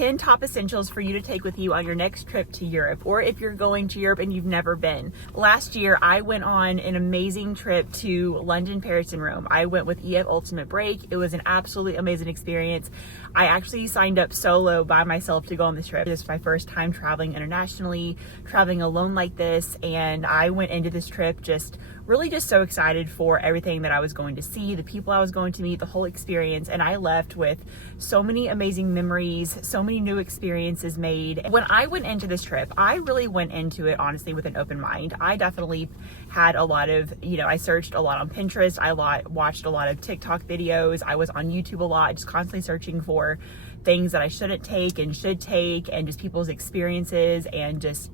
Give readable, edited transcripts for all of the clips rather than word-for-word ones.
10 top essentials for you to take with you on your next trip to Europe, or if you're going to Europe and you've never been. Last year, I went on an amazing trip to London, Paris, and Rome. I went with EF Ultimate Break. It was an absolutely amazing experience. I actually signed up solo by myself to go on this trip. This is my first time traveling internationally, traveling alone like this, and I went into this trip really just so excited for everything that I was going to see, the people I was going to meet, the whole experience, and I left with so many amazing memories, so many new experiences made. When I went into this trip, I really went into it honestly with an open mind. I definitely had a lot of, I searched a lot on Pinterest, watched a lot of TikTok videos, I was on YouTube a lot, just constantly searching for things that I shouldn't take and should take, and just people's experiences, and just,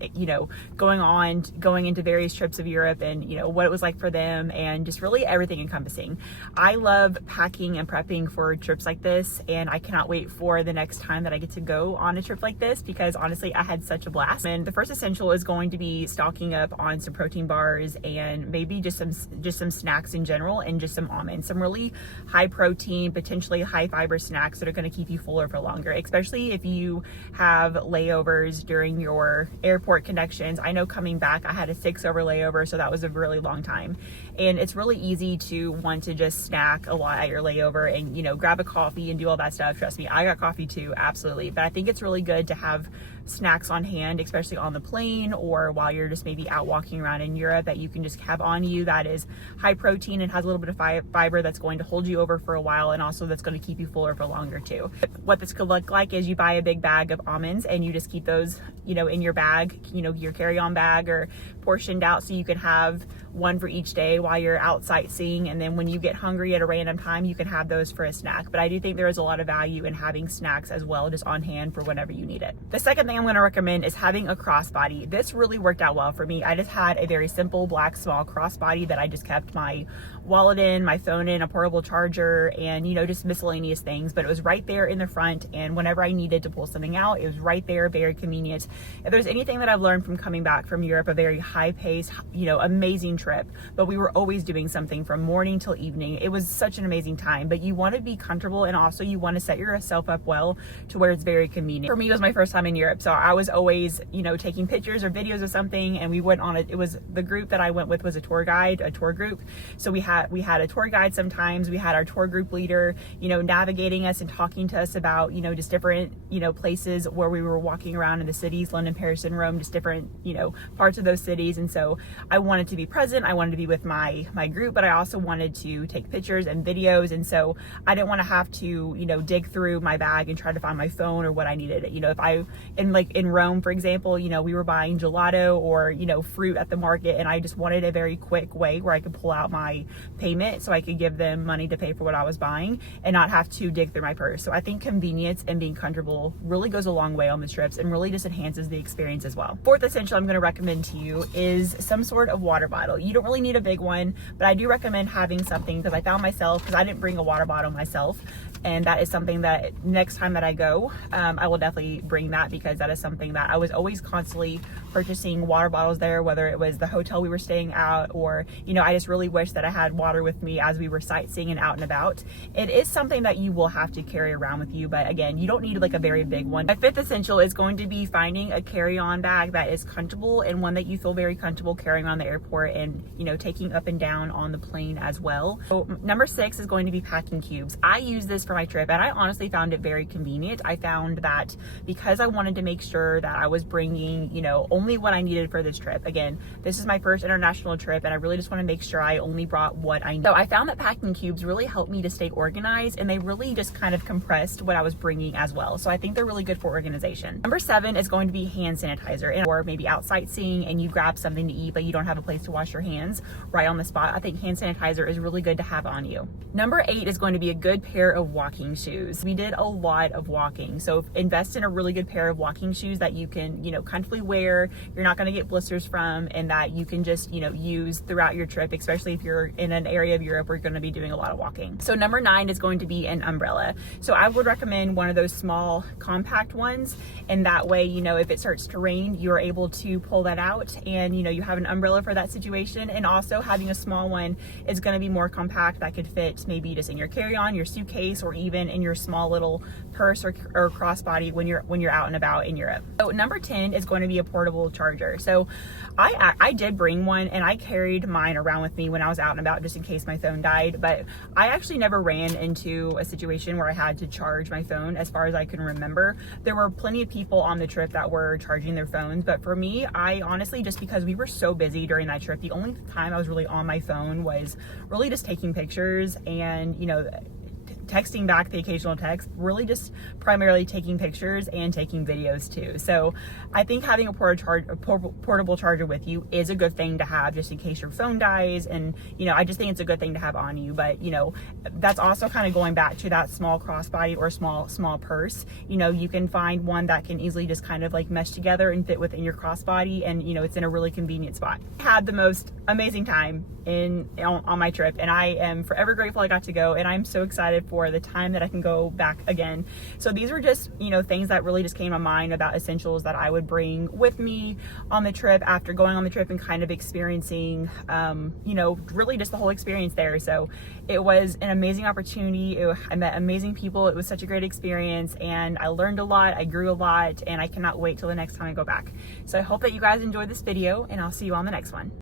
going into various trips of Europe, and, what it was like for them, and just really everything encompassing. I love packing and prepping for trips like this, and I cannot wait for the next time that I get to go on a trip like this, because honestly, I had such a blast. And the first essential is going to be stocking up on some protein bars, and maybe just some snacks in general, and just some almonds, some really high protein, potentially high fiber snacks that are going to keep you fuller for longer, especially if you have layovers during your airport connections. I know coming back, I had a 6-hour layover, so that was a really long time. And it's really easy to want to just snack a lot at your layover and, grab a coffee and do all that stuff. Trust me, I got coffee too, absolutely. But I think it's really good to have snacks on hand, especially on the plane, or while you're just maybe out walking around in Europe, that you can just have on you, that is high protein and has a little bit of fiber that's going to hold you over for a while, and also that's going to keep you fuller for longer too. What this could look like is you buy a big bag of almonds and you just keep those, in your bag, your carry-on bag, or portioned out, so you can have one for each day while you're out sightseeing, and then when you get hungry at a random time, you can have those for a snack. But I do think there is a lot of value in having snacks as well, just on hand for whenever you need it. The second thing I'm going to recommend is having a crossbody. This really worked out well for me. I just had a very simple black small crossbody that I just kept my wallet in, my phone in, a portable charger, and just miscellaneous things. But it was right there in the front, and whenever I needed to pull something out, it was right there, very convenient. If there's anything that I've learned from coming back from Europe, a very high pace, amazing trip, but we were always doing something from morning till evening. It was such an amazing time, but you want to be comfortable, and also you want to set yourself up well to where it's very convenient. For me, it was my first time in Europe, so I was always, taking pictures or videos of something, and we went on it. It was the group that I went with was a tour group. So we had a tour guide sometimes. We had our tour group leader, navigating us and talking to us about, just different, places where we were walking around in the cities, London, Paris, and Rome, just different, parts of those cities. And so I wanted to be present. I wanted to be with my group, but I also wanted to take pictures and videos. And so I didn't want to have to, dig through my bag and try to find my phone or what I needed. If in Rome, for example, we were buying gelato or, fruit at the market, and I just wanted a very quick way where I could pull out my payment so I could give them money to pay for what I was buying and not have to dig through my purse. So I think convenience and being comfortable really goes a long way on the trips, and really just enhances the experience as well. Fourth essential I'm going to recommend to you is some sort of water bottle. You don't really need a big one, but I do recommend having something, because I found myself, because I didn't bring a water bottle myself, and that is something that next time that I go, I will definitely bring that, because that is something that I was always constantly purchasing water bottles there, whether it was the hotel we were staying at, or, I just really wish that I had water with me as we were sightseeing and out and about. It is something that you will have to carry around with you, but again, you don't need like a very big one. My fifth essential is going to be finding a carry-on bag that is comfortable, and one that you feel very comfortable carrying on the airport, and, taking up and down on the plane as well. So number 6 is going to be packing cubes. I use this for my trip, and I honestly found it very convenient. I found that because I wanted to make sure that I was bringing, only what I needed for this trip. Again, this is my first international trip, and I really just want to make sure I only brought what I need. So I found that packing cubes really helped me to stay organized, and they really just kind of compressed what I was bringing as well. So I think they're really good for organization. Number 7 is going to be hand sanitizer, or maybe out sightseeing and you grab something to eat, but you don't have a place to wash your hands right on the spot. I think hand sanitizer is really good to have on you. Number 8 is going to be a good pair of walking shoes. We did a lot of walking, so invest in a really good pair of walking shoes that you can, comfortably wear, you're not going to get blisters from, and that you can just, use throughout your trip, especially if you're in an area of Europe where you're going to be doing a lot of walking. So number 9 is going to be an umbrella. So I would recommend one of those small compact ones, and that way, if it starts to rain, you're able to pull that out, and you have an umbrella for that situation. And also having a small one is going to be more compact, that could fit maybe just in your carry-on, your suitcase, or even in your small little purse or crossbody when you're out and about in Europe. So number 10 is going to be a portable charger. So I did bring one, and I carried mine around with me when I was out and about just in case my phone died, but I actually never ran into a situation where I had to charge my phone as far as I can remember. There were plenty of people on the trip that were charging their phones, but for me, I honestly, just because we were so busy during that trip, the only time I was really on my phone was really just taking pictures and, you know, texting back the occasional text, really just primarily taking pictures and taking videos too. So I think having a portable charger with you is a good thing to have just in case your phone dies. And, you know, I just think it's a good thing to have on you. But, you know, that's also kind of going back to that small crossbody or small purse. You know, you can find one that can easily just kind of like mesh together and fit within your crossbody, and, you know, it's in a really convenient spot. I had the most amazing time on my trip, and I am forever grateful I got to go, and I'm so excited for the time that I can go back again. So these are just, you know, things that really just came to mind about essentials that I would bring with me on the trip after going on the trip and kind of experiencing, you know, really just the whole experience there. So it was an amazing opportunity. I met amazing people. It was such a great experience, and I learned a lot, I grew a lot, and I cannot wait till the next time I go back. So I hope that you guys enjoyed this video, and I'll see you on the next one.